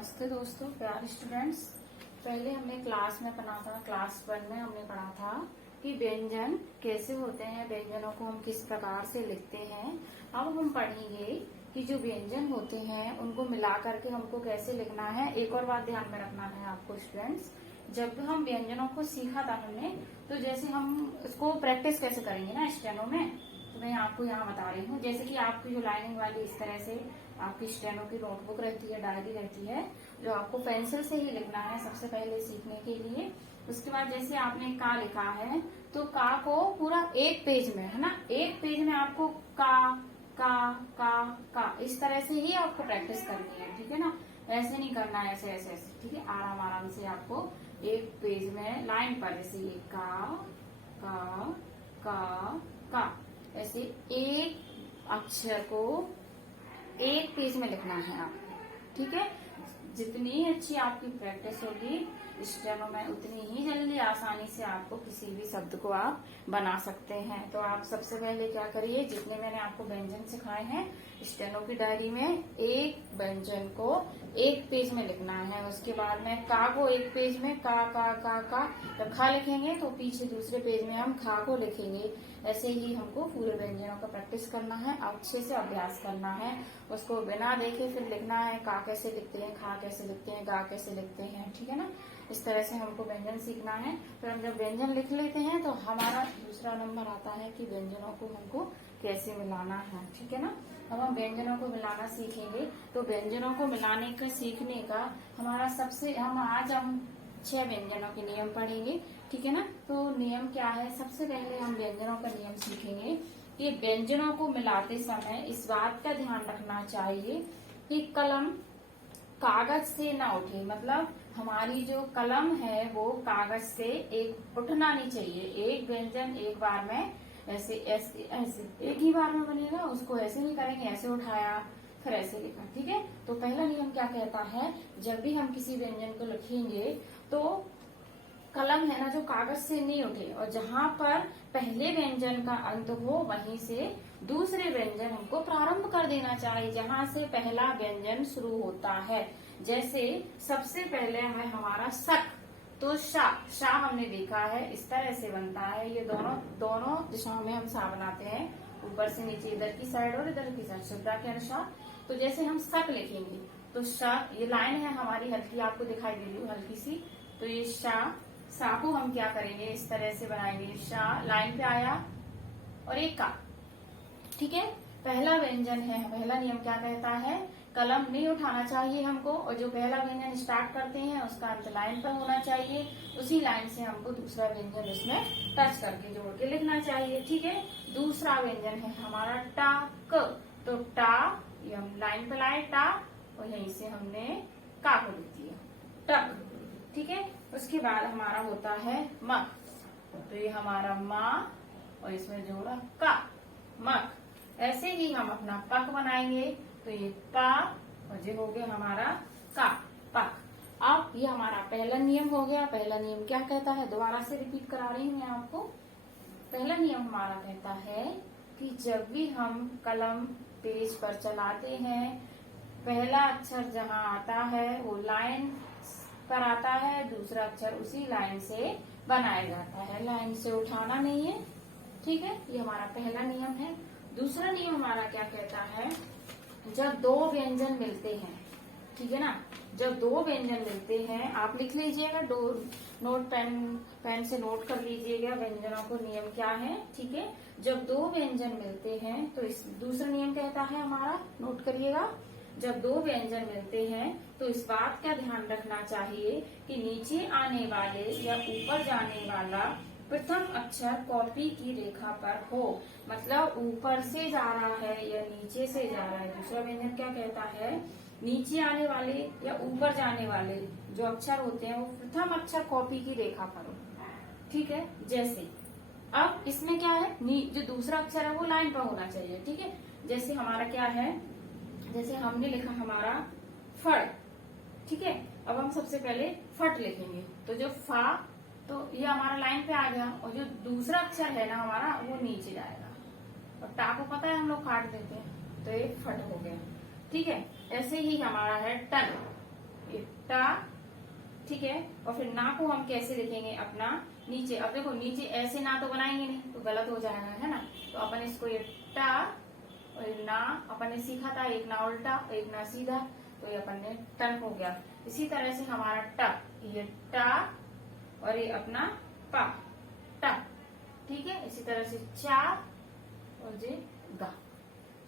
नमस्ते दोस्तों, प्यारे स्टूडेंट्स। पहले हमने क्लास में पढ़ा था, क्लास 1 में हमने पढ़ा था कि व्यंजन कैसे होते हैं, व्यंजनों को हम किस प्रकार से लिखते हैं। अब हम पढ़ेंगे कि जो व्यंजन होते हैं उनको मिला करके हमको कैसे लिखना है। एक और बात ध्यान में रखना है आपको स्टूडेंट्स, जब हम व्यंजनों को सीखा था हमने, तो जैसे हम इसको प्रैक्टिस कैसे करेंगे ना स्टेनो में, तो मैं आपको यहाँ बता रही हूँ। जैसे कि आपकी जो लाइनिंग वाली इस तरह से आपकी स्टेनो की नोटबुक रहती है, डायरी रहती है, जो आपको पेंसिल से ही लिखना है सबसे पहले सीखने के लिए। उसके बाद जैसे आपने का लिखा है, तो का को पूरा एक पेज में, है ना, एक पेज में आपको का का का का इस तरह से ही आपको प्रैक्टिस करनी है, ठीक है ना। ऐसे नहीं करना है, ऐसे ऐसे ऐसे, ठीक है। आराम आराम से आपको एक पेज में लाइन पर जैसे ये का का ऐसे एक अक्षर को एक पेज में लिखना है आपको, ठीक है। जितनी अच्छी आपकी प्रैक्टिस होगी स्टेनो में, उतनी ही जल्दी आसानी से आपको किसी भी शब्द को आप बना सकते हैं। तो आप सबसे पहले क्या करिए, जितने मैंने आपको व्यंजन सिखाए हैं स्टेनो की डायरी में, एक व्यंजन को एक पेज में लिखना है। उसके बाद में का को एक पेज में का जब खा लिखेंगे तो पीछे दूसरे पेज में हम खा को लिखेंगे। ऐसे ही हमको पूरे व्यंजनों का प्रैक्टिस करना है, अच्छे से अभ्यास करना है, उसको बिना देखे फिर लिखना है। का कैसे लिखते हैं, खा कैसे लिखते हैं, गा कैसे लिखते हैं, ठीक है ना। इस तरह से हमको व्यंजन सीखना है। फिर हम जब व्यंजन लिख लेते हैं तो हमारा दूसरा नंबर आता है कि व्यंजनों को हमको कैसे मिलाना है, ठीक है ना। अब हम व्यंजनों को मिलाना सीखेंगे, तो व्यंजनों को मिलाने का सीखने का हमारा आज हम 6 व्यंजनों के नियम पढ़ेंगे, ठीक है ना। तो नियम क्या है, सबसे पहले हम व्यंजनों का नियम सीखेंगे कि व्यंजनों को मिलाते समय इस बात का ध्यान रखना चाहिए कि कलम कागज से ना उठे। मतलब हमारी जो कलम है वो कागज से एक उठना नहीं चाहिए। एक व्यंजन एक बार में ऐसे ऐसे ऐसे एक ही बार में बनेगा, उसको ऐसे नहीं करेंगे, ऐसे उठाया फिर ऐसे लिखा, ठीक है। तो पहला नियम क्या कहता है, जब भी हम किसी व्यंजन को लिखेंगे तो कलम है ना जो कागज से नहीं उठे, और जहाँ पर पहले व्यंजन का अंत हो वहीं से दूसरे व्यंजन हमको प्रारंभ कर देना चाहिए, जहाँ से पहला व्यंजन शुरू होता है। जैसे सबसे पहले है हमारा सक, तो शा हमने देखा है इस तरह से बनता है। ये दोनों दिशाओं में हम सा बनाते हैं, ऊपर से नीचे, इधर की साइड और इधर की साइड शुभ्रा के अनुसार। तो जैसे हम सक लिखेंगे तो शा, ये लाइन है हमारी हल्की, आपको दिखाई दे रही हो हल्की सी, तो ये सा को हम क्या करेंगे, इस तरह से बनाएंगे। शा लाइन पे आया और एक का, ठीक है। पहला व्यंजन है, पहला नियम क्या कहता है, कलम नहीं उठाना चाहिए हमको, और जो पहला व्यंजन स्टार्ट करते हैं उसका अंत लाइन पर होना चाहिए। उसी लाइन से हमको दूसरा व्यंजन उसमें टच करके जोड़ के लिखना चाहिए, ठीक है। दूसरा व्यंजन है हमारा टा क, तो टा ये हम लाइन पर लाए टा, और यहीं से हमने का को लिख दिया टक, ठीक है। उसके बाद हमारा होता है मक, तो ये हमारा माँ और इसमें जोड़ा का, मक। ऐसे ही हम अपना पक बनाएंगे, तो ये पा और ये हो गया हमारा का, पक। अब ये हमारा पहला नियम हो गया। पहला नियम क्या कहता है, दोबारा से रिपीट करा रही हूँ मैं आपको। पहला नियम हमारा कहता है कि जब भी हम कलम पेज पर चलाते हैं, पहला अक्षर जहाँ आता है वो लाइन पर आता है, दूसरा अक्षर उसी लाइन से बनाया जाता है, लाइन से उठाना नहीं है, ठीक है। ये हमारा पहला नियम है। दूसरा नियम हमारा क्या कहता है, जब दो व्यंजन मिलते हैं, ठीक है ना, जब दो व्यंजन मिलते हैं, आप लिख लीजिएगा, नोट पेन से नोट कर लीजिएगा व्यंजनों को नियम क्या है, ठीक है। जब दो व्यंजन मिलते हैं तो इस दूसरा नियम कहता है हमारा, नोट करिएगा, जब दो व्यंजन मिलते हैं तो इस बात का ध्यान रखना चाहिए कि नीचे आने वाले या ऊपर जाने वाला प्रथम अक्षर कॉपी की रेखा पर हो। मतलब ऊपर से जा रहा है या नीचे से जा रहा है। दूसरा व्यंजन क्या कहता है, नीचे आने वाले या ऊपर जाने वाले जो अक्षर होते हैं वो प्रथम अक्षर कॉपी की रेखा पर हो, ठीक है। जैसे अब इसमें क्या है, जो दूसरा अक्षर है वो लाइन पर होना चाहिए, ठीक है। जैसे हमारा क्या है, जैसे हमने लिखा हमारा फड़, ठीक है। अब हम सबसे पहले फट लिखेंगे, तो जो फा, तो ये हमारा लाइन पे आ गया, और जो दूसरा अक्षर है ना हमारा वो नीचे जाएगा, और टा को पता है हम लोग काट देते हैं, तो ये फट हो गया, ठीक है। ऐसे ही हमारा है टन, ये टा, ठीक है। और फिर ना को हम कैसे लिखेंगे अपना नीचे। अब देखो नीचे ऐसे ना तो बनाएंगे नहीं तो गलत हो जाएगा, है ना। तो अपन इसको ये टा और ये ना अपन ने सीखा था, एक ना उल्टा एक ना सीधा, तो ये अपन ने टन हो गया। इसी तरह से हमारा ट, ये टा और ये अपना पा, टा, ठीक है। इसी तरह से चा और जे गा,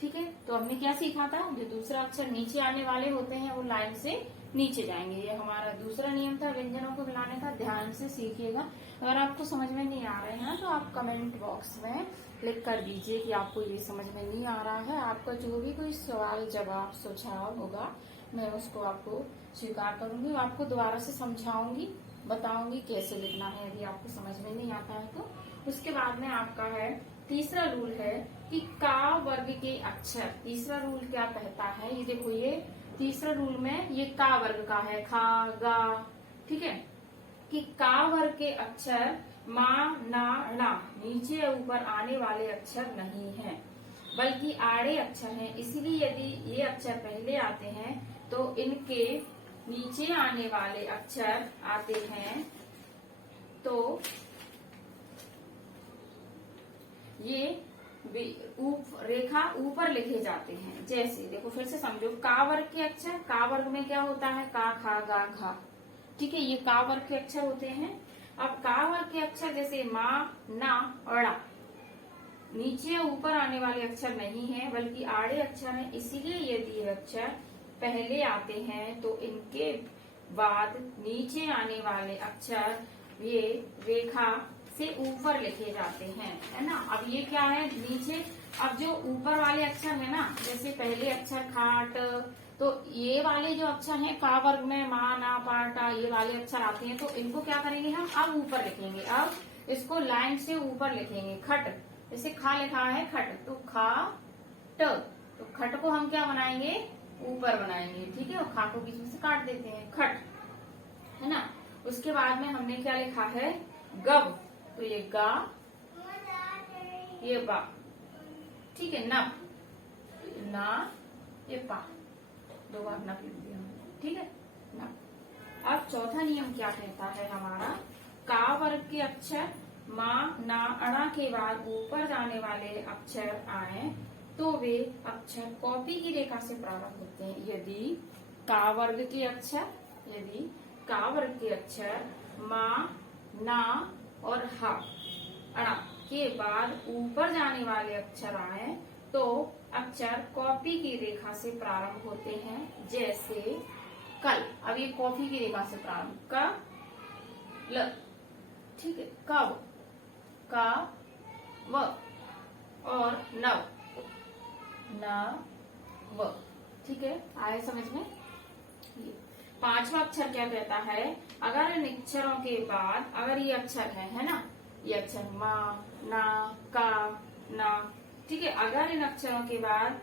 ठीक है। तो हमने क्या सीखा था, जो दूसरा अक्षर नीचे आने वाले होते हैं वो लाइन से नीचे जाएंगे। ये हमारा दूसरा नियम था व्यंजनों को मिलाने का, ध्यान से सीखिएगा। अगर आपको समझ में नहीं आ रहे हैं तो आप कमेंट बॉक्स में लिख कर दीजिए कि आपको ये समझ में नहीं आ रहा है। आपका जो भी कोई सवाल जवाब सुझाव होगा मैं उसको आपको स्वीकार करूंगी, आपको दोबारा से समझाऊंगी, बताऊंगी कैसे लिखना है यदि आपको समझ में नहीं आता है तो। उसके बाद में आपका है तीसरा रूल है कि का वर्ग के अक्षर। तीसरा रूल क्या कहता है, ये देखो, ये तीसरा रूल में ये का वर्ग का है, खा गा, ठीक है। कि का वर्ग के अक्षर मा ना णा नीचे या ऊपर आने वाले अक्षर नहीं हैं, बल्कि आड़े अक्षर हैं। इसीलिए यदि ये अक्षर पहले आते हैं तो इनके नीचे आने वाले अक्षर आते हैं तो ये रेखा ऊपर लिखे जाते हैं। जैसे देखो फिर से समझो, का वर्ग के अक्षर, का वर्ग में क्या होता है, का खा गा घा, ठीक है। ये का वर्ग के अक्षर होते हैं। अब का वर्ग के अक्षर जैसे मा ना अड़ा नीचे ऊपर आने वाले अक्षर नहीं है, बल्कि आड़े अक्षर हैं। इसीलिए यदि ये अक्षर पहले आते हैं तो इनके बाद नीचे आने वाले अक्षर ये रेखा से ऊपर लिखे जाते हैं, है ना। अब ये क्या है नीचे, अब जो ऊपर वाले अक्षर है ना, जैसे पहले अक्षर खाट, तो ये वाले जो अक्षर हैं का वर्ग में मा ना पा टा ये वाले अक्षर आते हैं, तो इनको क्या करेंगे हम अब ऊपर लिखेंगे। अब इसको लाइन से ऊपर लिखेंगे। खट, जैसे खा लिखा है खट, तो खा ट, तो खट को हम क्या बनाएंगे, ऊपर बनाएंगे, ठीक है। और खा को बीच में से काट देते हैं, खट, है ना। उसके बाद में हमने क्या लिखा है, गब, तो ये गा, ये बा, ठीक है। नप, ना, ये पा, दो बार नप लिख दिया हमने, ठीक है, नप। अब चौथा नियम क्या कहता है हमारा, का वर्ग के अक्षर मा ना अणा के बाद ऊपर जाने वाले अक्षर आए तो वे अक्षर कॉपी की रेखा से प्रारंभ होते हैं। यदि का वर्ग के अक्षर, यदि का वर्ग के अक्षर मा ना और हा अणा के बाद ऊपर जाने वाले अक्षर आए तो अक्षर कॉपी की रेखा से प्रारंभ होते हैं। जैसे कल, अब ये कॉपी की रेखा से प्रारंभ, का ल, ठीक है, कब, का व और नव, न व, ठीक है। आए समझ में। पांचवा अक्षर क्या कहता है, अगर इन अक्षरों के बाद अगर ये अक्षर है ना, ये अक्षर मा ना का ना, ठीक है। अगर इन अक्षरों के बाद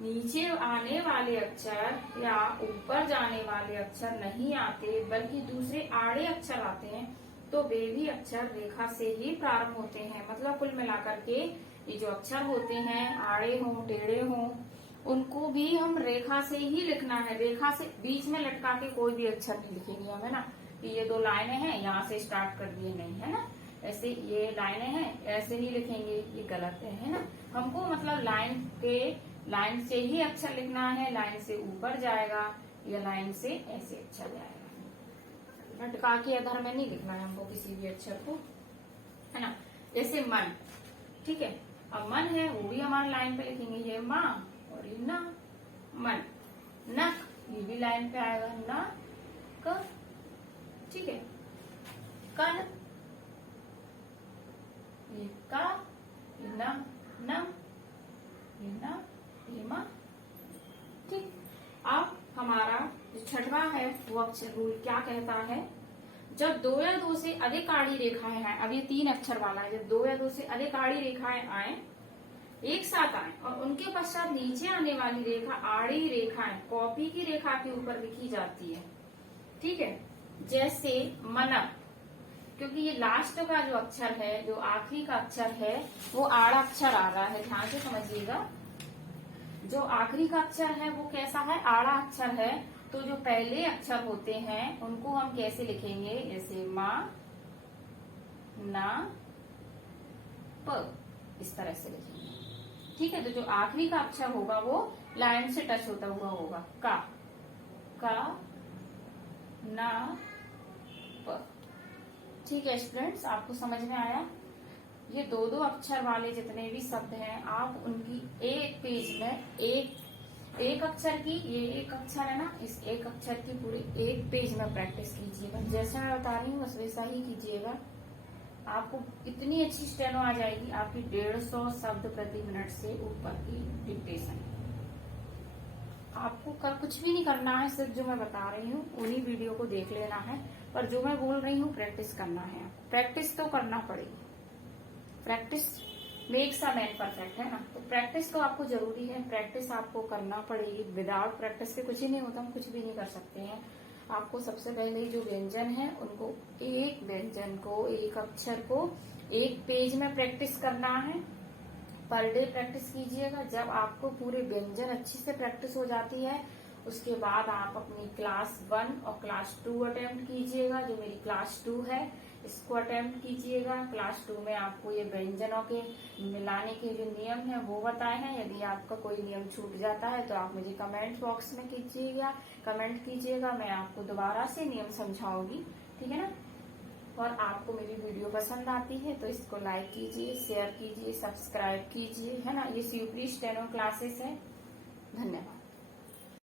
नीचे आने वाले अक्षर या ऊपर जाने वाले अक्षर नहीं आते, बल्कि दूसरे आड़े अक्षर आते हैं, तो वे भी अक्षर रेखा से ही प्रारंभ होते हैं। मतलब कुल मिलाकर के ये जो अक्षर होते हैं, आड़े हों टेढ़े हों, उनको भी हम रेखा से ही लिखना है। रेखा से बीच में लटका के कोई भी अक्षर नहीं लिखेंगे हम, है ना। कि ये दो लाइनें हैं, यहाँ से स्टार्ट कर दिए, नहीं, है ना। ऐसे ये लाइनें हैं, ऐसे नहीं लिखेंगे, ये गलत है ना। हमको मतलब लाइन से ही अक्षर लिखना है, लाइन से ऊपर जाएगा या लाइन से ऐसे अक्षर जाएगा, लटका के अधर में नहीं लिखना है हमको किसी भी अक्षर को, है ना। जैसे मन, ठीक है। अब मन है वो भी हमारे लाइन पे लिखेंगे, ये माँ और ये ना, मन। नक, ये भी लाइन पे आएगा, ना क, ठीक है। कन, ये का, ये न, नम, ये ना, ये मा, ठीक। अब हमारा जो छठवा है वो अक्षर रूल क्या कहता है, जब दो या दो से अधिक आड़ी रेखाएं हैं, अब ये 3 अक्षर वाला है, जब 2 या 2 से अधिक आड़ी रेखाएं आए, एक साथ आए और उनके पश्चात नीचे आने वाली रेखा आड़ी रेखाएं कॉपी की रेखा के ऊपर लिखी जाती है, ठीक है। जैसे मनप, क्योंकि ये लास्ट का जो अक्षर है, जो आखिरी का अक्षर है, वो आड़ा अक्षर आ रहा है, ध्यान से समझिएगा। जो आखिरी का अक्षर है वो कैसा है, आड़ा अक्षर है, तो जो पहले अक्षर होते हैं उनको हम कैसे लिखेंगे, जैसे माँ, ना, प, इस तरह से लिखेंगे। ठीक है, तो जो आखिरी का अक्षर होगा वो लाइन से टच होता हुआ होगा, का, ना, प। ठीक है स्टूडेंट्स, आपको समझ में आया? ये दो दो अक्षर वाले जितने भी शब्द हैं आप उनकी एक पेज में एक अक्षर की, ये एक अक्षर है ना, इस एक अक्षर की पूरी एक पेज में प्रैक्टिस कीजिएगा। जैसे मैं बता रही हूँ बस वैसा ही कीजिएगा। आपको इतनी अच्छी स्टेनो आ जाएगी, आपकी 150 शब्द प्रति मिनट से ऊपर की डिक्टेशन। आपको कुछ भी नहीं करना है, सिर्फ जो मैं बता रही हूँ उन्हीं वीडियो को देख लेना है, पर जो मैं बोल रही हूँ प्रैक्टिस करना है। प्रैक्टिस तो करना पड़ेगी, practice makes a man perfect, है ना। तो प्रैक्टिस तो आपको जरूरी है, प्रैक्टिस आपको करना पड़ेगी। विदाउट प्रैक्टिस के कुछ ही नहीं होता, हम कुछ भी नहीं कर सकते हैं। आपको सबसे पहले जो व्यंजन है उनको, एक व्यंजन को, एक अक्षर को एक पेज में प्रैक्टिस करना है। पर डे प्रैक्टिस कीजिएगा। जब आपको पूरे व्यंजन अच्छी से प्रैक्टिस हो जाती है उसके बाद आप अपनी क्लास 1 और क्लास 2 अटेम्प्ट कीजिएगा। जो मेरी क्लास 2 है इसको अटेम्प्ट कीजिएगा। क्लास 2 में आपको ये व्यंजनों के मिलाने के जो नियम है वो बताए हैं। यदि आपका कोई नियम छूट जाता है तो आप मुझे कमेंट बॉक्स में कमेंट कीजिएगा, मैं आपको दोबारा से नियम समझाऊंगी, ठीक है ना। और आपको मेरी वीडियो पसंद आती है तो इसको लाइक कीजिए, शेयर कीजिए, सब्सक्राइब कीजिए, है ना। ये शिवप्री स्टेनो क्लासेस है। धन्यवाद।